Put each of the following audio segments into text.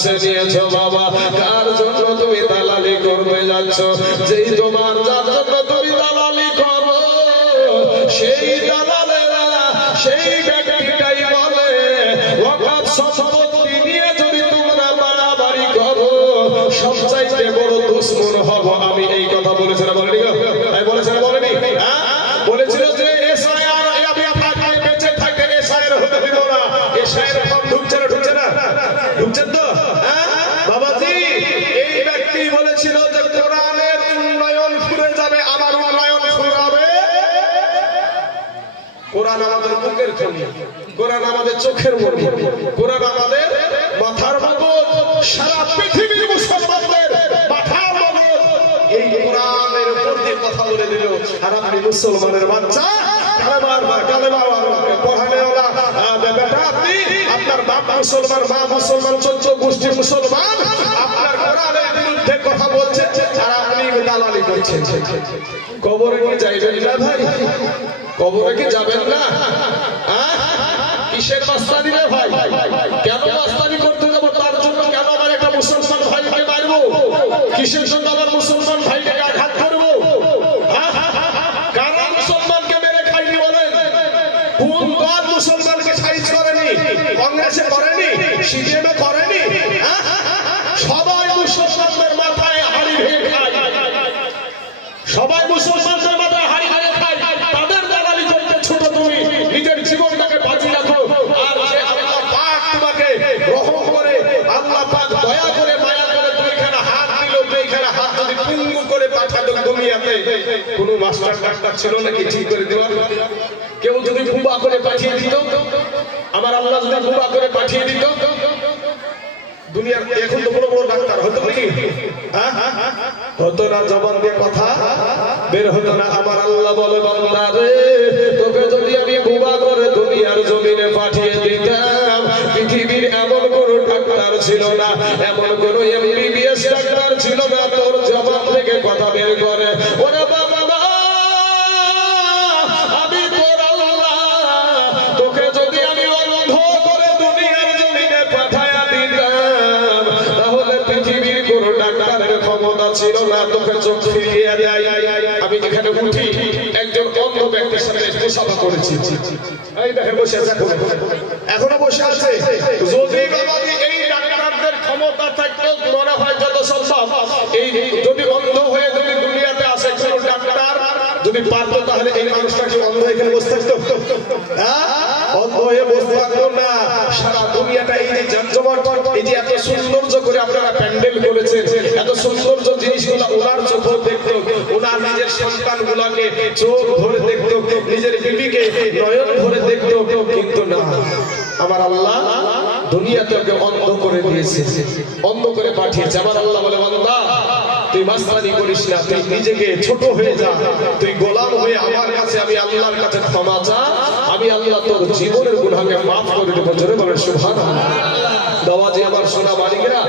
কাছে নিয়েছো বাবা, কার জন্য তুমি দালালি করতে যাচ্ছ? যেই তোমার যার জন্য তুমি দালালি করো সেই দালালেরা সেই ব্যক্তিটাই বলে ওয়াকফ সম্পত্তি নিয়ে যদি তোমরা বাড়াবাড়ি করো সবচাইতে বড় দুশমন হব আমি। এই কথা বলেছে না বলেনি? বলেছে না বলেনি? হ্যাঁ বলেছিল যে এসআইআর আমি আপনাকে বেঁচে থাকে এসআইআর হতে দিব না। এসআইআর ফর্ম ঢুকছে না ঢুকছে না ঢুকছেন তো? হ্যাঁ বাবাজি, এই ব্যক্তি বলেছিল যে কোরআনের উন্নয়ন ফুরে যাবে, আমার উন্নয়ন ফুরাবে। কোরআন আমাদের বুকের খনি, কোরআন আমাদের চোখের মনি, কোরআন আমাদের মাথার মগজ, সারা পৃথিবীর মুসলমানদের মাথার মগজ এই কোরআনের উপর দিয়ে কথা বলে দিল। আর আপনি মুসলমানের বাচ্চা কালেমা পড়ানেওয়ালা বেটা, আপনি আপনার বাপ মুসলমান, মা মুসলমান, 14 গোষ্ঠী মুসলমান, আপনার কোরআনের বিরুদ্ধে কথা বলছে আর আপনি দালালি করছেন। কবরে কি যাইবেন না ভাই? কবরে কি যাবেন না? কিসের মাস্তানি রে ভাই? কেন মাস্তানি করতে যাবো? তার জন্য কেন আমার একটা মুসলমান ভাইকে মারবো? কিসের জন্য আমার মুসলমান ভাইকে আঘাত করবো? কারা মুসলমানকে মেরে খাইনি বলেন? কোন দল মুসলমানকে সাইজ করেনি? কংগ্রেসে করেনি, সিপিএমে করেনি। সবাই মুসলমানদের মাথায় হাড়ি ভেঙে খায়, সবাই মুসলমানদের মাথায় হাড়ি ভেঙে খায়। তাদের দালালি করতে ছোট তুমি নিজের জীবনটাকে বাঁচিয়ে রাখো। আর যে আল্লাহ পাক তোমাকে গ্রহণ করে, আল্লাহ পাক দয়া করে মায়া করে দুইখানা হাত দিল, দুইখানা হাত যদি পুঙ্গু করে পাঠালো দুনিয়াতে, কোনো মাস্টার ডাক্তার ছিল নাকি ঠিক করে দেওয়ার? কেউ যদি বুবা করে পাঠিয়ে দিত, আমার আল্লাহ যদি বুবা করে পাঠিয়ে দিত দুনিয়ার, এখন তো বড় বড় ডাক্তার হতো নাকি? হতো না, জবান দিয়ে কথা বের হতো না। আমার আল্লাহ বলে বান্দা রে, তোকে যদি আমি বুবা করে দুনিয়ার জমিনে পাঠিয়ে দিতাম, পৃথিবীর এমন কোন ডাক্তার ছিল না, এমন কোন এমবিবিএস ডাক্তার ছিল না তোর জবান থেকে কথা বের করে। ওরে বাবা, আমি তোর আল্লাহ, তোকে যদি আমি অন্ধ করে দুনিয়ার জমিনে পাঠায়া দিতাম, তাহলে পৃথিবীর কোন ডাক্তারের ক্ষমতা ছিল না তোকে চোখ ফিরিয়ে দেয়। আমি যেখানে উঠি একজন অন্ধ ব্যক্তির সাথে মুসাফা করেছি, এই দেখেন বসে আছে, এখনো বসে আছে। যদি বাবাজি এই ডাক্তারদের ক্ষমতা থাকতো, মনে হয় যত সম্ভব এই যদি অন্ধ হয়ে যদি দুনিয়াতে আসে কোন ডাক্তার যদি পারতো, তাহলে এই মানুষটাকে অন্ধ এখানে বসে থাকতো? অন্ধ হয়ে বসে থাকতো না। সারা দুনিয়াটা এই যে জমজমাট, এই যে এত সৌন্দর্য করে আপনারা প্যান্ডেল করেছেন, এত সৌন্দর্য জিনিসগুলো ওনার চোখ দেখতো, ওনার নিজের সন্তান গুলাকে চোখ ধরে দেখতো, নিজের বিবিকে নয়ন ধরে দেখতো, কিন্তু না, আমার আল্লাহ দুনিয়াতে ওকে অন্ধ করে দিয়েছে, অন্ধ করে পাঠিয়েছে। আমার আল্লাহ বলে বান্দা, তুই মাস্তানি করিস না, তুই নিজেকে ছোট হয়ে যা, তুই গোলাম হয়ে আমার কাছে, আমি আল্লাহর কাছে ক্ষমা চা, আমি আল্লাহ তোর জীবনের গুনাহকে মাফ করে দেবো। জোরে বলেন সুবহানাল্লাহ। দাওয়াজি আমার সোনা মালিকেরা,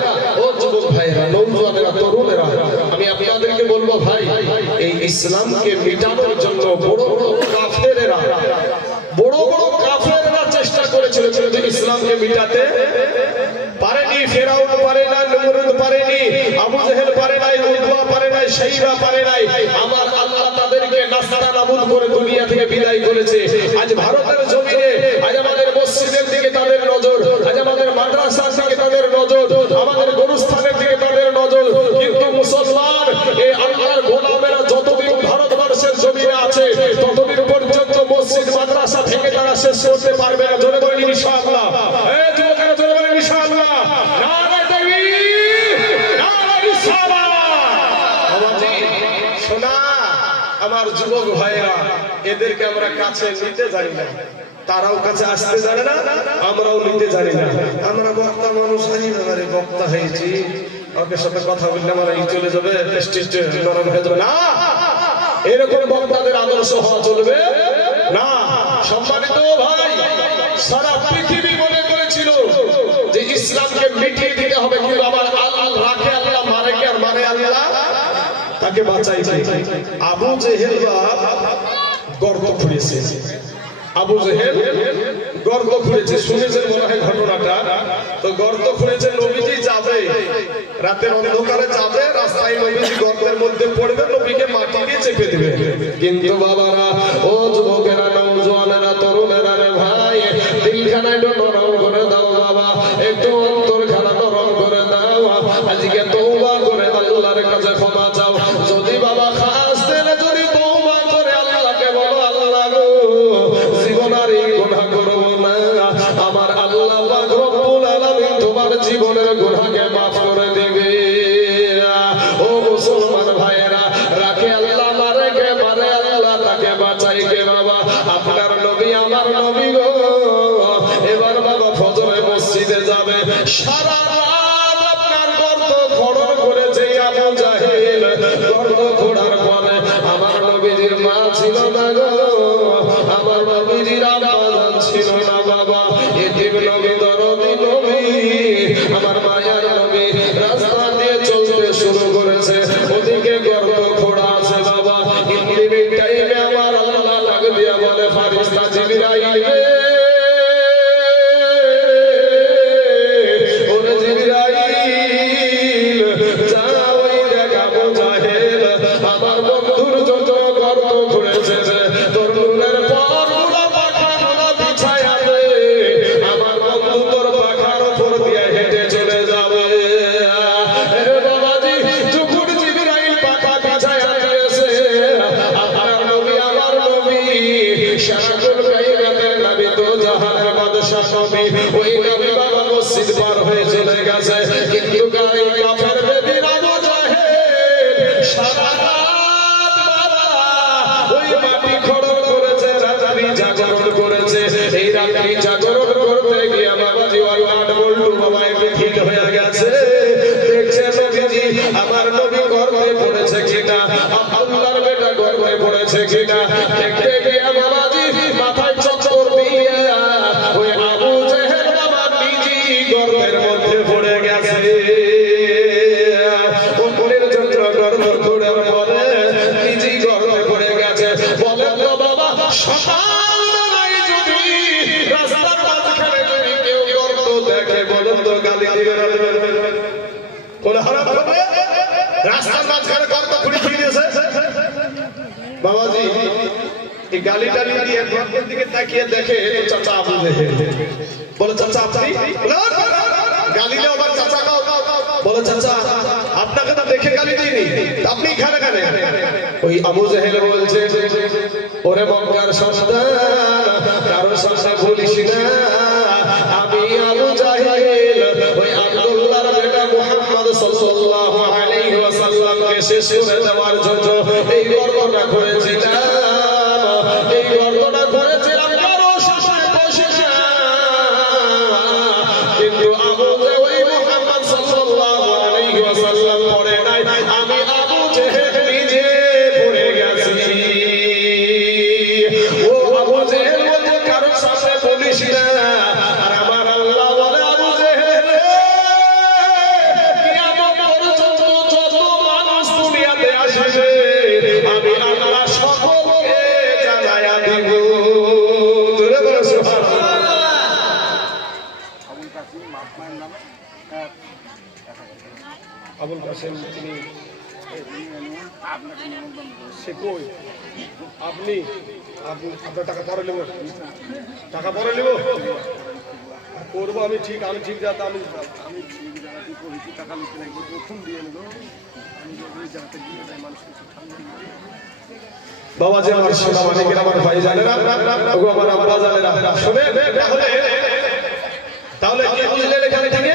ও যুবক ভাইরা, নৌজওয়ানেরা, তরুণেরা, আমি আপনাদেরকে বলবো ভাই, এই ইসলামকে মিটানোর জন্য বড় বড় কাফেরেরা, বড় বড় কাফেরেরা চেষ্টা করেছিল, কিন্তু ইসলামকে মিটাতে পারেনি। ফেরাউন পারে না, নমরুদ পারেনি, আবু জেহেল পারে নাই, উতবা পারে নাই, শাইবা পারে নাই। আমার আল্লাহ তাদেরকে নাস্তানাবুদ করে দুনিয়া থেকে বিদায় করেছে। আজ ভারতের জমিনে, আজ আমাদের মসজিদের দিকে তাদের নজর, আজ আমাদের মাদ্রাসার দিকে তাদের নজর, আমাদের গরুস্থানের দিকে তাদের নজর। কিন্তু মুসলমান, এই আল্লাহর গোলামেরা যতদিন ভারতবর্ষের জমিনে আছে, ততদিন পর্যন্ত মসজিদ মাদ্রাসা থেকে তারা শেষ করতে পারবে না। জোরে বলেন ইনশাআল্লাহ। এই যুবকেরা জোরে বলেন ইনশাআল্লাহ। নারে তাকবীর, নারে রিসালাত। বাবাজি শোনা, আমার যুবক ভাইরা, এদেরকে আমরা কাছে নিতে জানি না, তারাও কাছে আসতে জানে না, আমরাও নিতে জানি না। আমরা বক্তা মানুষ, আমি বক্তা হয়েছি, ওদের সাথে কথা বললে আমার এই চলে যাবে, নরম হয়ে যাবে না। এরকম বক্তাদের আদর্শ হওয়া চলবে না। সম্মানিত ভাই, সারা পৃথিবী মনে করেছিল যে ইসলামকে মিটিয়ে দিতে হবে, কিন্তু আমার আল্লাহ রাখে আল্লাহ, মারে কে আর মারে আল্লাহ, তাকে বাঁচাই। আবু জেহেল গর্ত খুঁড়েছে, আবু জেহেল গর্ত খুঁড়েছে, শুনেছেন মনে হয় ঘটনাটা। তো গর্ত খুঁড়েছে, নবীজি যাবে, রাতের অন্ধকারে যাবে, রাস্তায় নবীজি গর্তের মধ্যে পড়বে, নবীকে মাটি দিয়ে চেপে দিবে। কিন্তু বাবারা, ও যুবকেরা, নওজোয়ানেরা, তরুণেরা, রে ভাই, দিলখানা একটু নরম করে দাও বাবা, একটু অন্তরখানা নরম করে দাও। আজকে তওবা করে আল্লাহর কাছে ক্ষমা চাও। যদি বাবা খাস দিলে যদি তওবা করে আল্লাহকে বলো, আল্লাহ গো, জীবন আর এই গুনাহ করব না, আমার আল্লাহ পাক রব্বুল আলামিন তোমার জীবনের গুনাহকে মাফ করে দেবে। ও মুসলমান ভাইয়েরা, রাখে আল্লাহ, মারে কে মারে আল্লাহ, তাকে বাঁচাই কে বাবা? আপনার নবী, আমার নবী গো। এবার বাবা ফজরে মসজিদে যাবে, সারা রাত আপনার গর্ত খনন করেছে আবু জাহেল। গর্ত খোঁড়ার পরে আমার নবীজির মা ছিল না গো, আমার নবীজির আব্বা ছিল না বাবা। এতিম নবী, দরদি নবী, আমার মায়ার নবী রাস্তা দিয়ে চলতে শুরু করেছে, ওদিকে গর্ত খোঁড়া আছে বাবা। ইন্দিমের টাইমে আমার আল্লাহ ডাক দিয়া বলে, ফারিস্তা জিবরাইল রে, ওরে জিবরাইল, যাও ওই দেখ আবু জাহেল আমার বন্ধুর জন্য গর্ত খুঁড়েছে, তোর নুনের পরগুলো পাখাগুলো বিছায়া দে, আমার বন্ধু তোর পাখার উপর দিয়ে হেঁটে চলে যাবে। বাবাজি, যখন জিবরাইল পাখা বিছায়া দিয়েছে, আপনার নবী, আমার নবী, শাকুল কায়নাতের নবী, তো জাহানের বাদশা নবী, ওই নবী বাবা মসজিদ পার হয়ে চলে গেছে। কিন্তু গায়ে কাফের বেদিন আবু জাহেল সারা রাত বাবা ওই মাটি খনন করেছে, রাত্রি জাগরণ করেছে। এই রাত্রি জাগরণ করতে গিয়ে বাবাজি ওয়াট বল্টু বাবা একটু ঠিক হয়ে গেছে। দেখছে নবীজি, আমার নবী গর্বে পড়েছে কিনা, আব্দুল্লাহর বেটা গর্বে পড়েছে কিনা। দেখতে গিয়ে বাবাজি মাথায় চক্কর দিয়ে ওই আবু জেহেল বাবা নিজে গর্বের মধ্যে পড়ে গেছে। ওপরের জন্য গর্ব খোঁড়ার পরে নিজেই গর্বে পড়ে গেছে। বলেন তো বাবা, সকালবেলায় যদি রাস্তার মাঝখানে যদি কেউ গর্ত দেখে, বলেন তো গালি দিবে না দিবে? কোন হারাম হবে? রাস্তার মাঝখানে গর্ত খুঁড়ে দিয়েছে বাবাজি, এই গালি টালি দিয়ে গর্তের দিকে তাকিয়ে দেখে চাচা আবু জেহেল। বলে, চাচা আপনি? গালি দাও আবার চাচা গাও। বলে, চাচা আপনাকে তো দেখে গালি দিইনি, আপনি খানে খানে। ওই আবু জেহেল বলছে, ওরে মক্কার সন্তান, কারো সামনে বলিস না, আমি আবু জাহেল ওই আব্দুল্লাহর বেটা মুহাম্মদ সাল্লাল্লাহু আলাইহি ওয়াসাল্লামকে শেষ করে দেওয়ার জন্য এই গর্বটা করেছিলাম। এই গর্বটা করেছিলাম কারো সামনে বসে না। কিন্তু আবু জাহেল ওই মুহাম্মদ সাল্লাল্লাহু আলাইহি ওয়াসাল্লাম পড়ে নাই, আমি আবু জেহেল নিজে পড়ে গেছি। ও আবু জেহেল বলতে কারো সামনে বলিস না। আর আমার আল্লাহ বলে, আবু জেহেল কিয়ামত পর্যন্ত যত মানুষ দুনিয়াতে আসবে, আমি আল্লাহ সকলকে জানায়া দিব। জোরে বলো সুবহানাল্লাহ। আবুল কাসেম, তিনি সে কই? আপনি আপনার টাকা পরে নেব, টাকা পরে নেব করবো আমি, ঠিক আমি ঠিক যাতে আমি টাকা নিতে লাগবো, প্রথম দিয়ে নেব বাবা। যে আমার সোনা মানিকের আমার ভাই জানে না, ওগো আমার আব্বা জানে না, শুনে তাহলে কি বুঝলেন এখানে থেকে?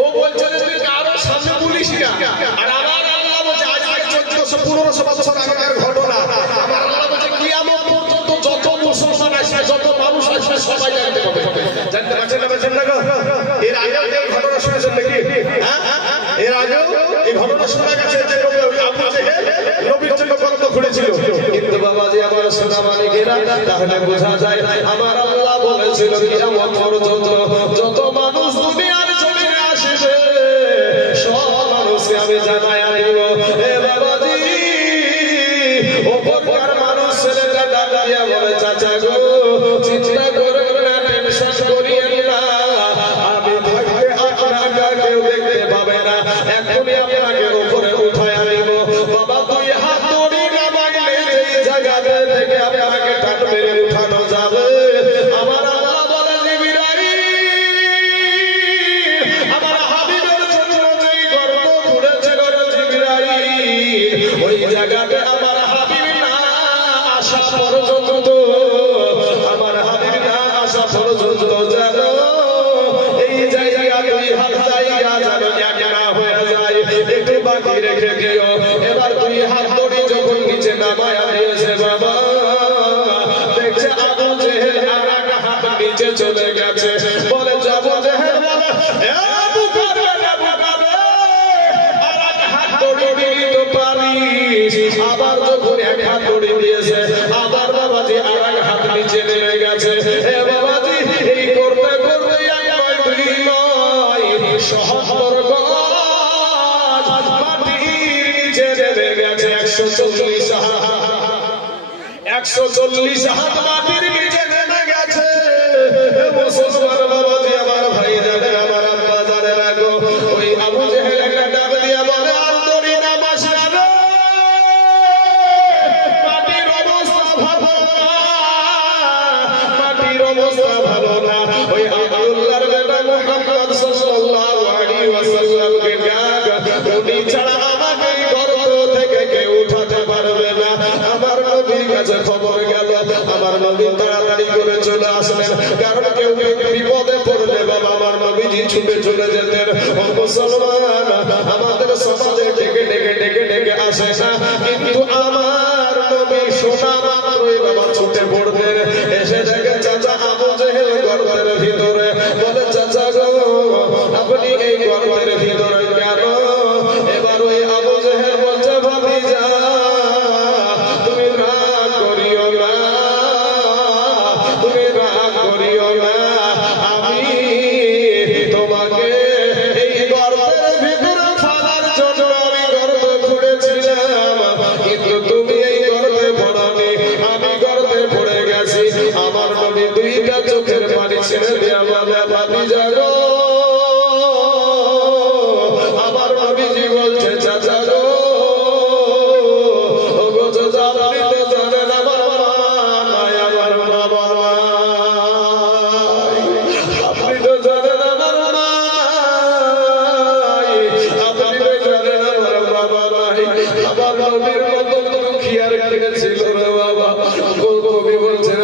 ও বলছে যে তুই কারো সামনে বলিস না। আর আমার আল্লাহ বলছে, আজ 1400-1500 বছর আগের ঘটনা, আমার আল্লাহ বলছে কিয়ামত পর্যন্ত যত মুসলমান আসবে, যত মানুষ আসবে, সবাই জানতে পাবে। জানতে পারছেন না? পারছেন না গো? এর আগেও এই ঘটনা শুনেছেন নাকি? হ্যাঁ, এর আগেও এই ঘটনা শোনা গেছে যে আবু জেহেল নবীর জন্য গর্ত খুঁড়েছিল। কিন্তু বাবাজি আমার সোনা মানিকেরা, তাহলে বোঝা যায় আমার আল্লাহ বলেছিল কিয়ামত পর্যন্ত যত মানুষ দুনিয়ার জমিনে আসবে, সব মানুষকে আমি জানায়া দিব। এ বাবাজি, ওপরকার মানুষ ছেলেটা ডাক দিয়া বলে, চাচা গো গেছে। হে বাবাজি, এই করতে করতে এক নয় দুই নয় ৭৭ গজ মাটির নিচে নেমে গেছে। ১৪০ হাত, ১৪০ হাত মাটির নিচে নেমে গেছে। মুসলমান বাবাজি, আমার ভাই জানে, আমার আব্বা জানে না গো, ওই আবু জেহেল একটা ডাক দিয়া বলে, আর দড়ি না বাসাবে, মাটির অবস্থা ভালো না, মাটির অবস্থা ভালো না। ওই আব্দুল্লাহর বেটা মুহাম্মদ সাল্লাল্লাহু আলাইহি ওয়াসাল্লামকে ডাক, উনি ছাড়া আমাকে গর্ত থেকে কেউ উঠাতে পারবে না। আমার নবীর কাছে খবর গেল, আমার নবী তাড়াতাড়ি করে চলে আসলেন, কারণ কেউ কেউ বিপদে পড়লে বাবা আমার নবীজি ছুটে চলে যেতেন। ও মুসলমান, আমাদের সমাজে ডেকে ডেকে ডেকে ডেকে আসে না, কিন্তু আমার নবী শোনা মাত্রই বাবা ছুটে পড়তেন। এসে দেখে চাচা আবু জেহেল গর্তের ভিতরে, বলে চাচা গো, আপনি এই গর্তের ভিতরে কেন? এবার ওই আবু জেহেল বলছে, ভাবিজা তুমি রাগ করিও না, তুমি রাগ করিও না, আমি তোমাকে এই গর্তের ভিতরে ফেলার জন্য আমি গর্ত খুঁড়েছিলাম, কিন্তু তুমি এই গর্তে পড়ানি, আমি গর্তে পড়ে গেছি। আমার নবী দুইটা চোখের পানি ছেড়ে দিয়ে বলে, ভাবিজা গো, আমার নবীজি বলছে চাচা গো, ও গো চাচা, আপনি তো জানেন আমার মা নাই, আমার বাবা নাই, আপনি তো জানেন আমার মা নাই, আপনি তো জানেন আমার বাবা নাই। আমার নবীর মতো দুঃখী আর কে ছিল রে বাবা? কবি বলছেন,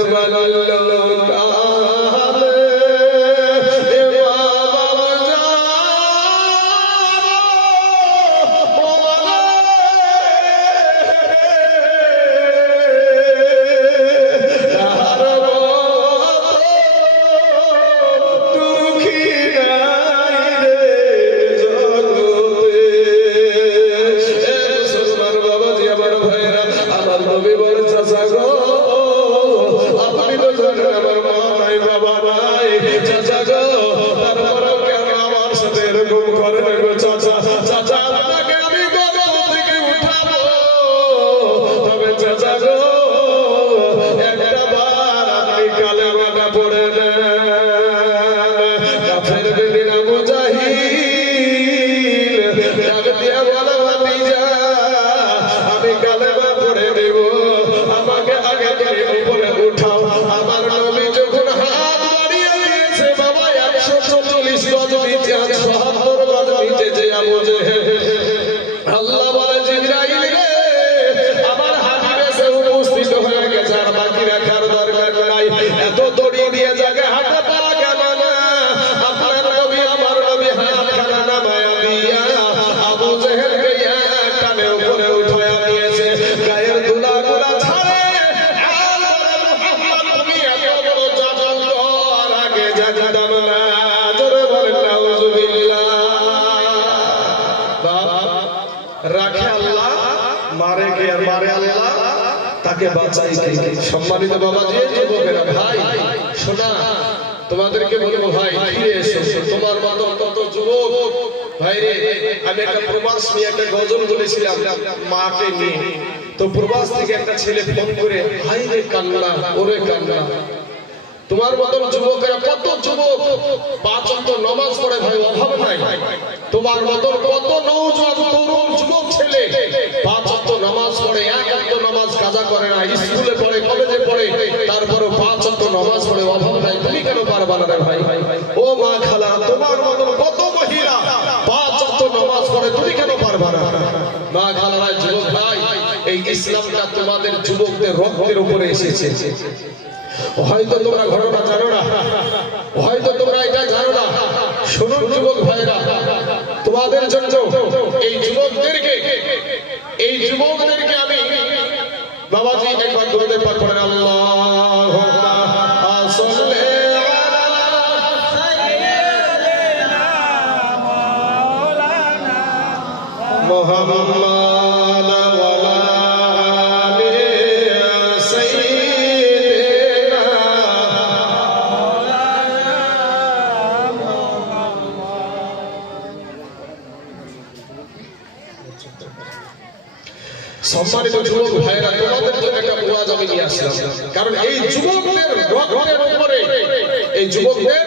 রাখে আল্লাহ, মারে কে? আর মারে আল্লাহ, তাকে বাঁচাই কে? সম্মানিত বাবাজি, যুবকেরা, ভাই শোনা, তোমাদেরকে বলবো ভাই, ফিরে এসো। তোমার মতো কত যুবক ভাই রে, আমি একটা প্রবাস নিয়ে একটা গজল বলেছিলাম মাকে নিয়ে, তো প্রবাস থেকে একটা ছেলে ফোন করে, ভাই রে কান্না, ওরে কান্না। তোমার মতন যুবকেরা, কত যুবক ৫ ওয়াক্ত নামাজ পড়ে ভাই, অভাব নাই। তোমার মতন কত নওজোয়ান তরুণ যুবক ছেলে ৫ ওয়াক্ত নামাজ পড়ে, ১ ওয়াক্ত নামাজ কাজা করে না, স্কুলে পড়ে, কলেজে পড়ে, তারপরে ৫ ওয়াক্ত নামাজ পড়ে, অভাব নাই। তুমি কেন পারবা না রে ভাই? ও মা খালা, তোমার মতন কত মহিলা ৫ ওয়াক্ত নামাজ পড়ে, তুমি কেন পারবা না? মা খালারা, যুবক ভাই, এই ইসলামটা তোমাদের যুবকদের রক্তের উপরে এসেছে। হয়তো তোমরা ঘটনা জানো না, হয়তো তোমরা এটা জানো না। শুনুন যুবক ভাইরা, তোমাদের জন্য এই যুবকদেরকে আমি বাবাজি একবার দোয়াতে পাক করেন, আল্লাহুম্মা সাল্লি আলা সাইয়্যিদিনা মাওলানা মুহাম্মদ সম্মানিত যুবক ভাইরা, তোমাদের জন্য একটা ওয়াজ আমি নিয়ে আসলাম। কারণ এই যুবকদের রক্তের উপরে, এই যুবকদের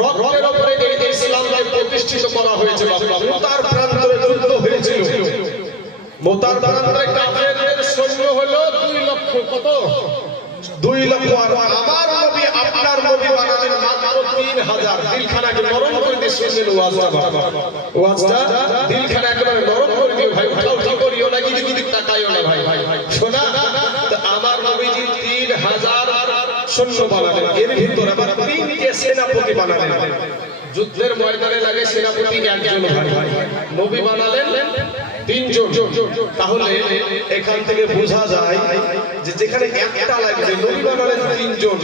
রক্তের উপরে এই ইসলামকে প্রতিষ্ঠিত করা হয়েছে। বাবা, মুতার প্রান্তরে যুদ্ধ হয়েছিল। মুতার প্রান্তরে কাফেরদের সৈন্য হলো 2 লক্ষ। কত? 2 লক্ষ। আর আমার নবী আপনার নবী বানালেন মাত্র 3000। দিলখানাকে নরম করে দিয়ে শুনলেন ওয়াজটা। ওয়াজটা দিলখানা একেবারে নরম করে দিয়ে, ভাই উঠাও ঠিক করিও না, গিদি গিদি তাকাইও না ভাই। শোনা, তো আমার নবীজি 3000 সৈন্য বানালেন। এর ভিতরে আবার 3কে সেনাপতি বানালেন। যুদ্ধের ময়দানে লাগে সেনাপতি একজন, নবী বানালেন 3 জন। তাহলে এখান থেকে বোঝা যায় যে যেখানে একটা লাগবে, নবী বানালেন 3 জন।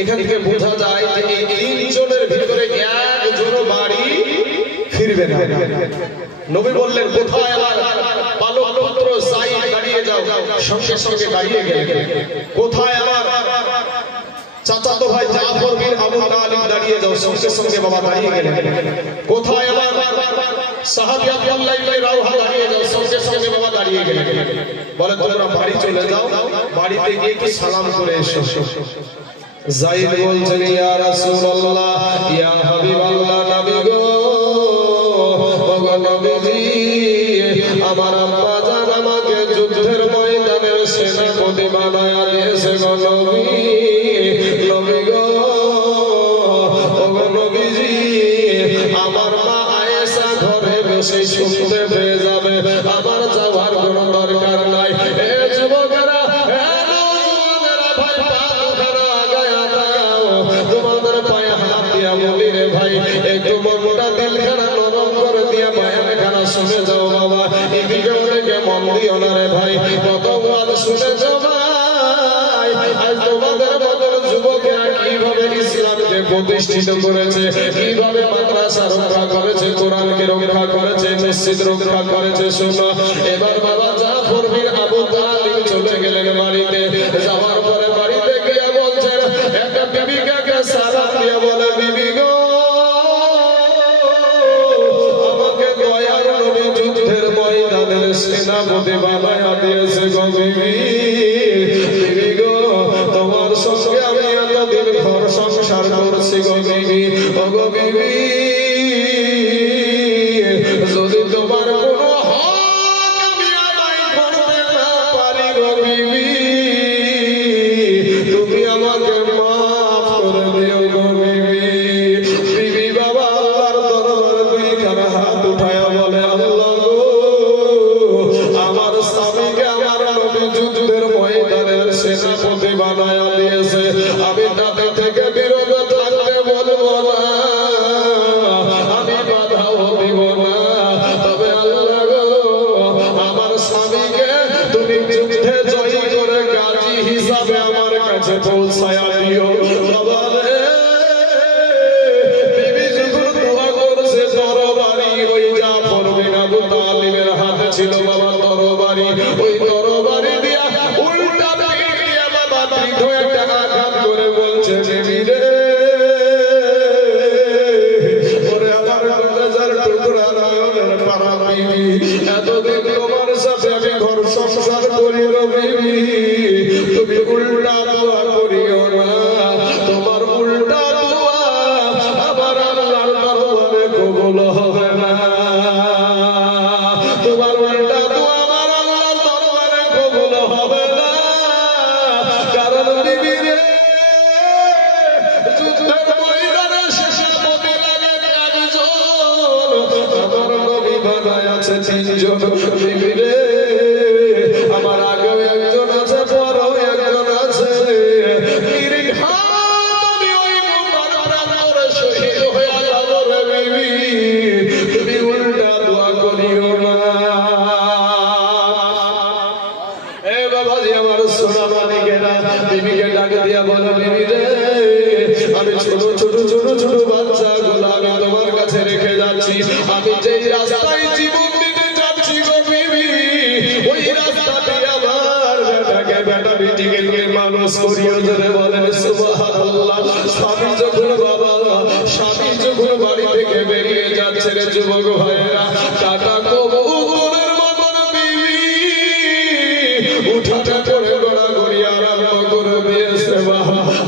এখান থেকে বোঝা যায় যে এই 3 জনের ভিতরে একজনও বাড়ি ফিরবে না। নবী বললেন, কোথায় আমার পালক পুত্র সাইদ, দাঁড়িয়ে যাও। সঙ্গে সঙ্গে দাঁড়িয়ে গেলেন। কোথায় আমার চাচাতো ভাই জাফর বিন আবু তালিব, দাঁড়িয়ে যাও। সঙ্গে সঙ্গে বাবা দাঁড়িয়ে গেলেন। কোথায় আমার সাহাবী আব্দুল্লাহ ইবনে রাওহা, দাঁড়িয়ে যাও। সঙ্গে সঙ্গে বাবা দাঁড়িয়ে গেলেন। বলে, তোমরা বাড়ি চলে যাও, বাড়িতে গিয়ে কি সালাম করে এসো। যায়েদ বলছেন, ইয়া রাসূলুল্লাহ, ইয়া হাবিবাল্লাহ, নবী গো, ওগো নবীজি, আমার আম্মা জান আমাকে যুদ্ধের ময়দানে সেনাপতি বানায়া দিয়েছে গো নবী। নবী গো, ওগো নবীজি, আমার মা আয়েশা ঘরে বসে শুনতে পেয়ে যাবে, আমার যাওয়ার কোনো দরকার নাই। এ যুবকেরা, ভাই পা দুখানা আগায়া দাও, তোমাদের পায়ে হাত দিয়া বলি রে ভাই, একটু মনটা দিলখানা নরম করে দিয়া বায়ানখানা শুনে যাও বাবা। এদিকে অনেকে মন দিও না রে ভাই, কত ওয়াজ শুনেছ ভাই। আজ তোমাদের মতো যুবকেরা কিভাবে ইসলামকে প্রতিষ্ঠিত করেছে, কিভাবে মাদ্রাসা রক্ষা করেছে, কোরআনকে রক্ষা করেছে, মসজিদ রক্ষা করেছে। শোনো, এবার বাবা জাফর বিন আবু তালিব চলে গেলেন বাড়িতে। যাওয়ার পরে বাড়িতে গিয়ে বলছেন, একটা বিবিকে সালাম দিয়ে বলে, বিবি গো, আমাকে দয়ার নবী যুদ্ধের ময়দানের সেনাপতি বানায়া দিয়েছে গো বিবি। বিবি গো, তোমার সঙ্গে আমি এতদিন ঘর সংসার করছি গো বিবি। ও গো বিবি, যদি তোমার কোনো হক আমি আদায় করতে না পারি গো বিবি, তুমি আমাকে মাফ করে দিও গো বিবি। বিবি বাবা আল্লাহর দরবারে 2খানা হাত উঠায়া বলে, আল্লাহ গো, আমার স্বামীকে আমার নবী যুদ্ধের ময়দানের সেনাপতি বানায়া দিয়েছে, আমি তাতে থেকে বিরত থাকতে বলবো না, আমি বাধাও দিব না। তবে আল্লাহ গো, আমার স্বামীকে তুমি যুদ্ধে জয় করে গাজী হিসাবে আমার কাছে পৌঁছায়া দিও বাবা রে। বিবি যখন দোয়া করছে, তরবারি ওই জাফর বিন আবু তালিবের হাতে ছিল বাবা তরবারি। ওই তরবারি দিয়া উল্টা দিকে দিয়া বাবা বৃদ্ধ একটা আঘাত করে বলছে, বিবি রে, ওরে আমার কলেজার টুকরা নয়নের পারা বিবি, এতদিন তোমার সাথে আমি ঘর সংসার করি গো বিবি, তুমি উল্টা দোয়া করিও না। তোমার উল্টা দোয়া আমার আল্লাহর দরবারে কবুল হবে না। তোমার উল্টা দোয়া আমার আল্লাহর দরবারে কবুল হবে না। কারণ বিবি রে, যুদ্ধের ময়দানে সেনাপতি লাগে একজন, আমার নবী বানায় আছে 3 জন। বিবি রে, আমার আগেও একজন আছে, পরেও একজন আছে। নির্ঘাত ওই মুতার প্রান্তরে শহীদ হয়ে যাবো রে বিবি, তুমি উল্টা দোয়া করিও না। এ বাবাজি আমার সোনা মানিকেরা, বিবিকে ডাক দিয়া বলো, বিবি রে, আমি ছোট ছোট ছোট ছোট বাচ্চাগুলো আমি তোমার কাছে রেখে যাচ্ছি। আমি যেই রাস্তায় জীবন দিতে যাচ্ছি গো বিবি, ওই রাস্তাতে আমার বেটাকে বেটা বেটিকে নিয়ে মানুষ করিও। জোরে বলেন সুবহানাল্লাহ। স্বামী যখন বাবা, স্বামী যখন বাড়ি থেকে বেরিয়ে যাচ্ছে রে যুবক ভাইয়েরা, টাটা কবুতরের মতন বিবি মা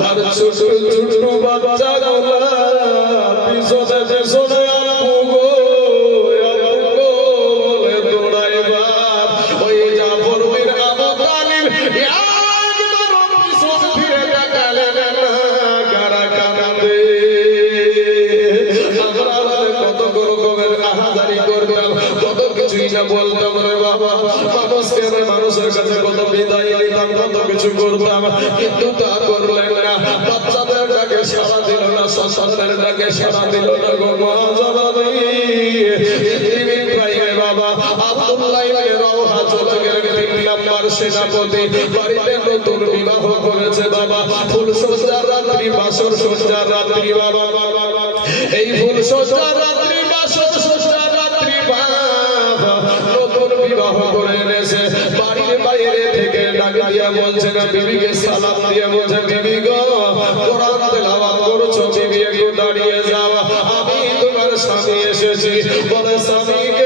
আর ছোট ছোট বাচ্চা গুলা পিছনে পিছনে আপু গো বলে দৌড়াই বাপ ওই জাফর বিন আবু তালিব একবার পিছন ফিরে তাকালেন না কারা কাঁদে আমরা কত রকমের আহাজারি করতাম কত কিছুই না বলতাম রে বাবা মানুষকে মানুষের কাছে কত বিদায় নিতাম কত কিছু করতাম কিন্তু তা করলেন না বাচ্চাদের ডাকে সাড়া দিল না সন্তানদের ডাকে সাড়া দিল না গো মহাজননী বাবা আব্দুল্লাহ ইবনে রাওহা চলে গেলেন 3 নাম্বার সেনাপতি বাড়িতে নতুন বিবাহ করেছে বাবা ফুল সজ্জার রাত্রি বাসর সজ্জার রাত্রি বাবা এই ফুল সজ্জার রাত্রি বাসর সজ্জার রাত্রি বাবা নতুন বিবাহ করে এনেছে বাড়ির বাইরে থেকে ডাক দিয়া বলছে না বিবিকে সালাম দিয়ে বলছে বিবি গো কোরআন তেলাওয়াত করছো বিবি একটু দাঁড়িয়ে যাও আমি তোমার স্বামী এসেছি বলে স্বামীকে